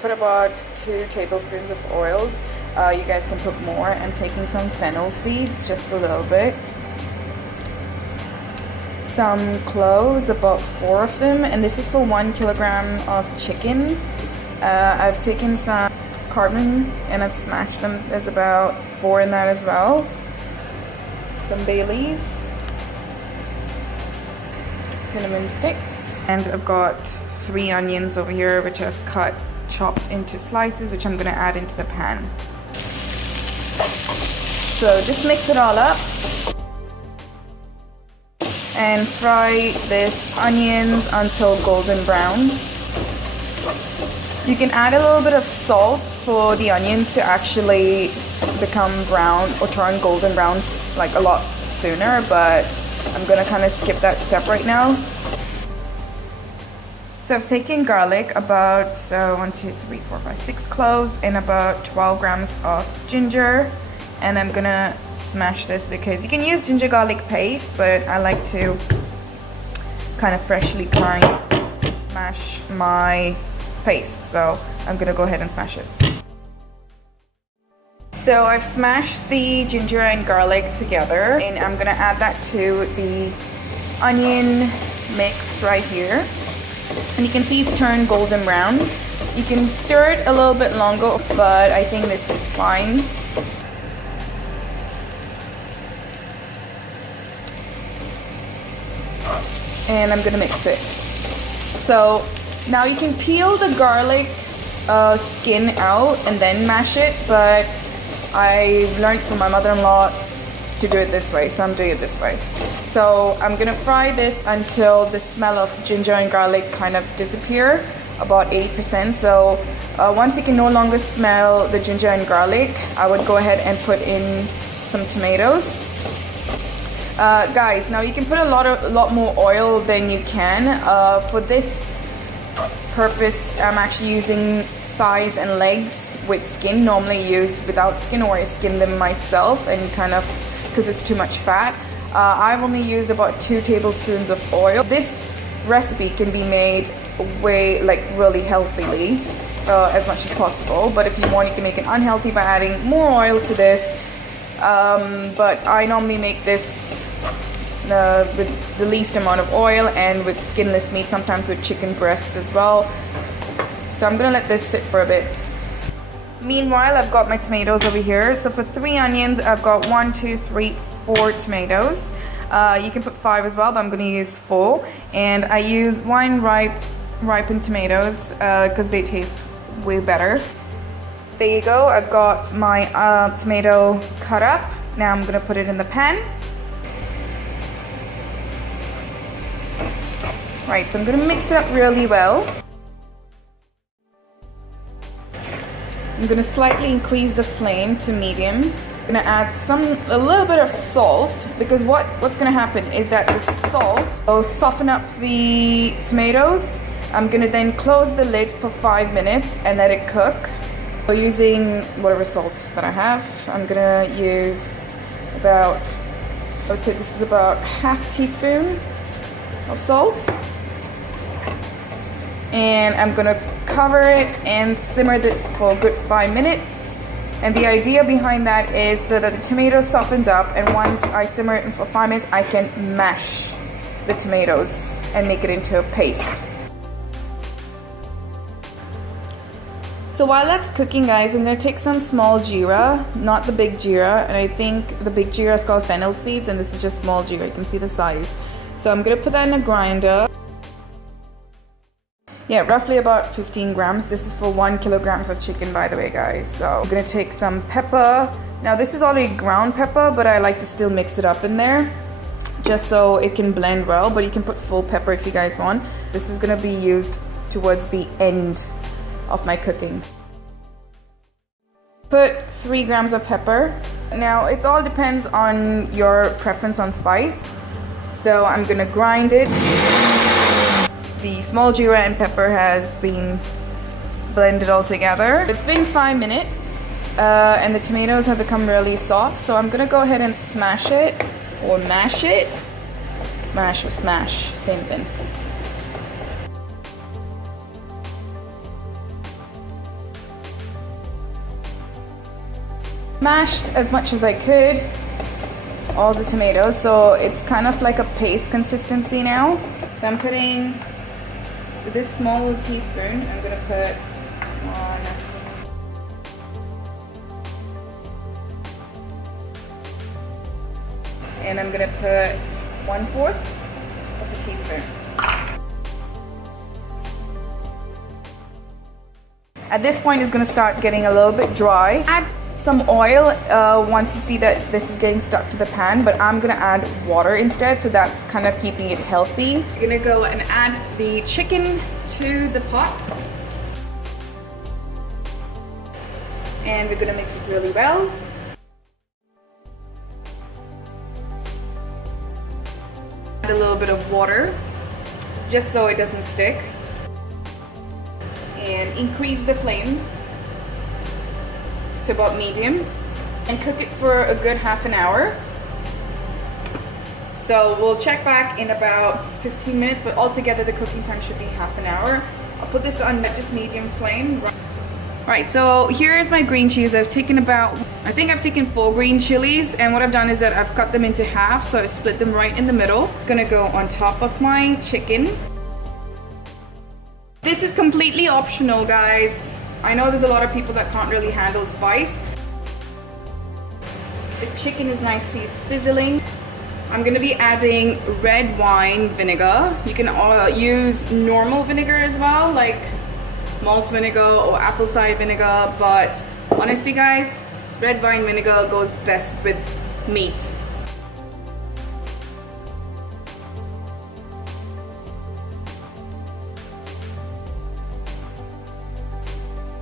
Put about 2 tablespoons of oil. You guys can put more. I'm taking some fennel seeds, just a little bit. Some cloves, about 4 of them, and this is for 1 kilogram of chicken. I've taken some cardamom and I've smashed them. There's about 4 in that as well. Some bay leaves, cinnamon sticks, and I've got 3 onions over here which I've chopped into slices, which I'm going to add into the pan. So just mix it all up and fry this onions until golden brown. You can add a little bit of salt for the onions to actually become brown or turn golden brown like a lot sooner, but I'm gonna kind of skip that step right now. So I've taken garlic, about 1, 2, 3, 4, 5, 6 cloves, and about 12 grams of ginger, and I'm gonna smash this because you can use ginger garlic paste, but I like to kind of freshly smash my paste, so I'm gonna go ahead and smash it. So I've smashed the ginger and garlic together, and I'm gonna add that to the onion mix right here. And you can see it's turned golden brown. You can stir it a little bit longer, but I think this is fine. And I'm gonna mix it. So now you can peel the garlic skin out and then mash it, but I learned from my mother-in-law to do it this way, so I'm doing it this way. So I'm gonna fry this until the smell of ginger and garlic kind of disappear, about 80%. So once you can no longer smell the ginger and garlic, I would go ahead and put in some tomatoes. Guys, now you can put a lot more oil than you can. For this purpose, I'm actually using thighs and legs with skin. Normally use without skin, or I skin them myself, and kind of, because it's too much fat. I've only used about 2 tablespoons of oil. This recipe can be made really healthily, as much as possible, but if you want, you can make it unhealthy by adding more oil to this. But I normally make this with the least amount of oil and with skinless meat, sometimes with chicken breast as well. So I'm gonna let this sit for a bit. Meanwhile, I've got my tomatoes over here. So for 3 onions, I've got 1, 2, 3, 4 tomatoes. You can put 5 as well, but I'm gonna use 4. And I use wine ripened tomatoes because they taste way better. There you go, I've got my tomato cut up. Now I'm gonna put it in the pan. Right, so I'm gonna mix it up really well. I'm gonna slightly increase the flame to medium. I'm gonna add a little bit of salt, because what's gonna happen is that the salt will soften up the tomatoes. I'm gonna then close the lid for 5 minutes and let it cook. So using whatever salt that I have, I'm gonna use about, I would say this is about ½ teaspoon of salt. And I'm gonna cover it and simmer this for a good 5 minutes. And the idea behind that is so that the tomato softens up, and once I simmer it for 5 minutes, I can mash the tomatoes and make it into a paste. So while that's cooking, guys, I'm gonna take some small jeera, not the big jeera, and I think the big jeera is called fennel seeds, and this is just small jeera. You can see the size. So I'm gonna put that in a grinder. Yeah, roughly about 15 grams. This is for 1 kilogram of chicken, by the way, guys. So I'm gonna take some pepper. Now this is already ground pepper, but I like to still mix it up in there just so it can blend well, but you can put full pepper if you guys want. This is gonna be used towards the end of my cooking. Put 3 grams of pepper. Now it all depends on your preference on spice. So I'm gonna grind it. The small jeera and pepper has been blended all together. It's been 5 minutes and the tomatoes have become really soft, so I'm gonna go ahead and smash it, or mash it. Mash or smash, same thing. Mashed as much as I could, all the tomatoes, so it's kind of like a paste consistency now. So I'm putting, with this small little teaspoon, I'm gonna put on and I'm gonna put 1/4 of a teaspoon. At this point it's gonna start getting a little bit dry. Add some oil once you see that this is getting stuck to the pan, but I'm gonna add water instead, so that's kind of keeping it healthy. I'm gonna go and add the chicken to the pot. And we're gonna mix it really well. Add a little bit of water, just so it doesn't stick. And increase the flame to about medium and cook it for a good half an hour. So we'll check back in about 15 minutes, but altogether the cooking time should be half an hour. I'll put this on just medium flame. Right, so here's my green chilies. I think I've taken 4 green chilies, and what I've done is that I've cut them into half, so I split them right in the middle. Gonna go on top of my chicken. This is completely optional, guys. I know there's a lot of people that can't really handle spice. The chicken is nicely sizzling. I'm gonna be adding red wine vinegar. You can use normal vinegar as well, like malt vinegar or apple cider vinegar, but honestly guys, red wine vinegar goes best with meat.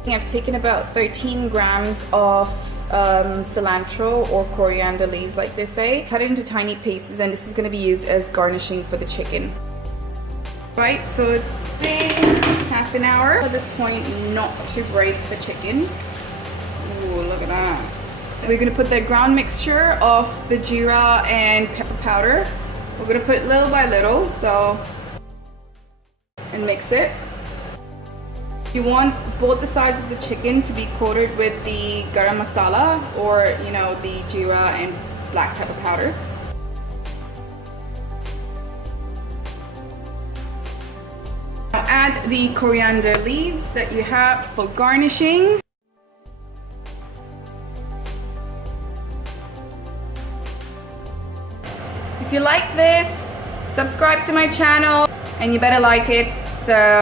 I've taken about 13 grams of cilantro or coriander leaves, like they say. Cut it into tiny pieces, and this is going to be used as garnishing for the chicken. Right, so it's been half an hour. At this point, not to break the chicken. Ooh, look at that. We're going to put the ground mixture of the jeera and pepper powder. We're going to put little by little, and mix it. You want both the sides of the chicken to be coated with the garam masala, or the jeera and black pepper powder. Now add the coriander leaves that you have for garnishing. If you like this, subscribe to my channel, and you better like it. So